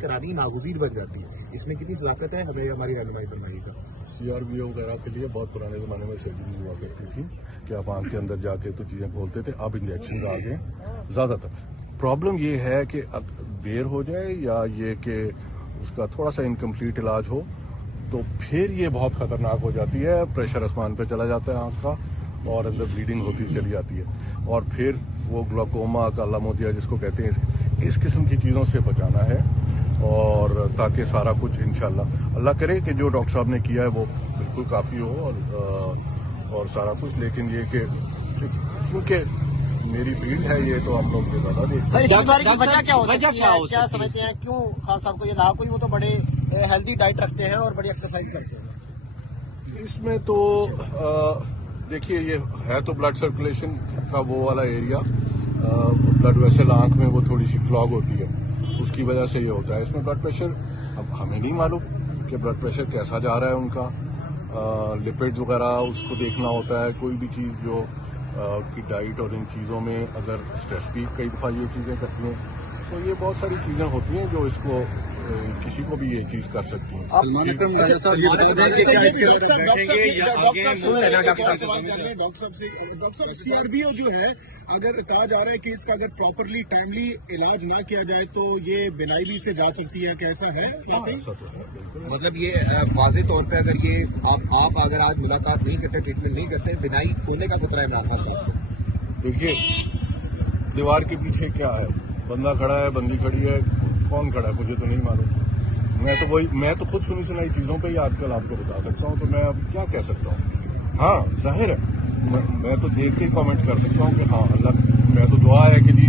کرانی ناگزیر بن جاتی ہے. اس میں کتنی صداقت ہے, ہمیں ہماری رہنمائی فرمائیے گا. CRBO وغیرہ کے لیے بہت پرانے زمانے میں سرجریز ہوا کرتی تھی کہ آپ آنکھ کے اندر جا کے تو چیزیں کھولتے تھے. اب انجیکشن آ گئے. زیادہ تر پرابلم یہ ہے کہ دیر ہو جائے یا یہ کہ اس کا تھوڑا سا انکمپلیٹ علاج ہو تو پھر یہ بہت خطرناک ہو جاتی ہے. پریشر آسمان پہ چلا جاتا ہے آنکھ کا اور اندر بلیڈنگ ہوتی چلی جاتی ہے, اور پھر وہ گلاکوما کا لاموتیا جس کو کہتے ہیں, اس قسم کی چیزوں سے بچانا ہے. اور تاکہ سارا کچھ انشاءاللہ اللہ کرے کہ جو ڈاکٹر صاحب نے کیا ہے وہ بالکل کافی ہو اور سارا کچھ. لیکن یہ کہ چونکہ میری فیلڈ ہے یہ تو ہم لوگ یہ زیادہ دیکھتے ہیں. وجہ کیا سمجھتے ہیں کیوں خان صاحب کو یہ لاحق ہوئی؟ وہ تو بڑے ہیلدی ڈائٹ رکھتے ہیں اور بڑی ایکسرسائز کرتے ہیں. اس میں تو دیکھیے یہ ہے تو بلڈ سرکولیشن کا وہ والا ایریا, بلڈ ویسل آنکھ میں وہ تھوڑی سی کلاگ ہوتی ہے, اس کی وجہ سے یہ ہوتا ہے. اس میں بلڈ پریشر اب ہمیں نہیں معلوم کہ بلڈ پریشر کیسا جا رہا ہے ان کا, لپڈز وغیرہ اس کو دیکھنا ہوتا ہے. کوئی بھی چیز جو کی ڈائٹ اور ان چیزوں میں اگر اسٹریس بھی کئی دفعہ یہ چیزیں کرتی ہیں, تو یہ بہت ساری چیزیں ہوتی ہیں جو اس کو کسی کو بھی یہ چیز کر سکتی ہیں. ڈاکٹر صاحب CRBO جو ہے اگر کہا جا رہا ہے کہ اس کا اگر پراپرلی ٹائملی علاج نہ کیا جائے تو یہ بینائی بھی سے جا سکتی ہے, کیسا ہے؟ مطلب یہ واضح طور پہ اگر یہ آپ اگر آج ملاقات نہیں کرتے, ٹریٹمنٹ نہیں کرتے, بینائی کھونے کا خطرہ ہے عمران خان صاحب کو. دیکھیے دیوار کے پیچھے کیا ہے, بندہ کھڑا ہے, بندی کھڑی ہے, کون کھڑا ہے مجھے تو نہیں معلوم. میں تو خود سنی سنائی چیزوں پہ ہی آج کل آپ کو بتا سکتا ہوں, تو میں اب کیا کہہ سکتا ہوں. ہاں ظاہر ہے میں تو دیکھ کے ہی کامنٹ کر سکتا ہوں کہ ہاں اللہ, میں تو دعا ہے کہ جی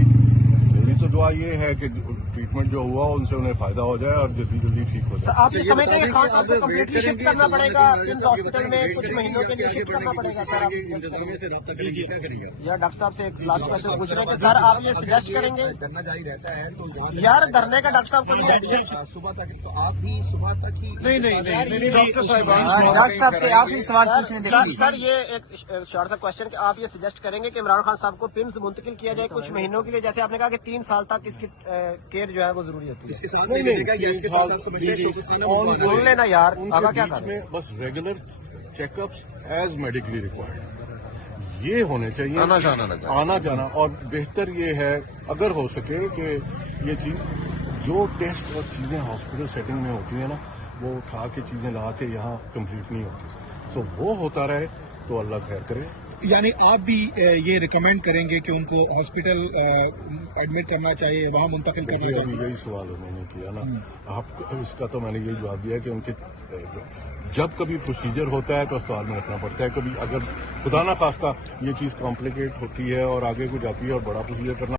میری تو دعا یہ ہے کہ ٹریٹمنٹ جو ہوا ان سے انہیں فائدہ ہو جائے اور جلدی جلدی ٹھیک ہو جائے. آپ یہ سمجھتے ہیں کہ خان صاحب کو کمپلیٹلی شفٹ کرنا پڑے گا پمز ہاسپٹل میں, کچھ مہینوں کے لیے شفٹ کرنا پڑے گا سر؟ یا ڈاکٹر صاحب سے ایک لاسٹ کوشچن پوچھ رہے ہیں کہ سر آپ یہ سجیسٹ کریں گے دھرنا جاری رہتا ہے تو یار دھرنے کا ڈاکٹر صاحب کو صبح تک, تو آپ بھی صبح تک ہی ڈاکٹر صاحب سے آپ سوال پوچھنے سر یہ ایک شارٹ سا کوشچن کہ آپ یہ سجیسٹ کریں گے کہ عمران خان صاحب کو پمز منتقل کیا جائے کچھ مہینوں کے لیے, جیسے آپ نے کہا کہ 3 سال تک اس کی کیئر جو ہے وہ ضروری ہوتی ہے. اس کے ساتھ سن لینا یار, آگا کیا کریں میں بس regular check ups as medically required یہ ہونے چاہیے, آنا جانا. اور بہتر یہ ہے اگر ہو سکے کہ یہ چیز جو ٹیسٹ اور چیزیں ہاسپٹل سیٹنگ میں ہوتی ہیں نا, وہ اٹھا کے چیزیں لا کے یہاں کمپلیٹ نہیں ہوتی, سو وہ ہوتا رہے تو اللہ خیر کرے. یعنی آپ بھی یہ ریکمینڈ کریں گے کہ ان کو ہاسپٹل ایڈمٹ کرنا چاہیے, وہاں منتقل کرنا چاہیے؟ ابھی یہی سوال انہوں نے کیا نا, آپ اس کا تو میں نے یہی جواب دیا کہ ان کے جب کبھی پروسیجر ہوتا ہے تو اسپتال میں رکھنا پڑتا ہے. کبھی اگر خدا نہ خواستہ یہ چیز کمپلیکیٹ ہوتی ہے اور آگے کو جاتی ہے اور بڑا پروسیجر کرنا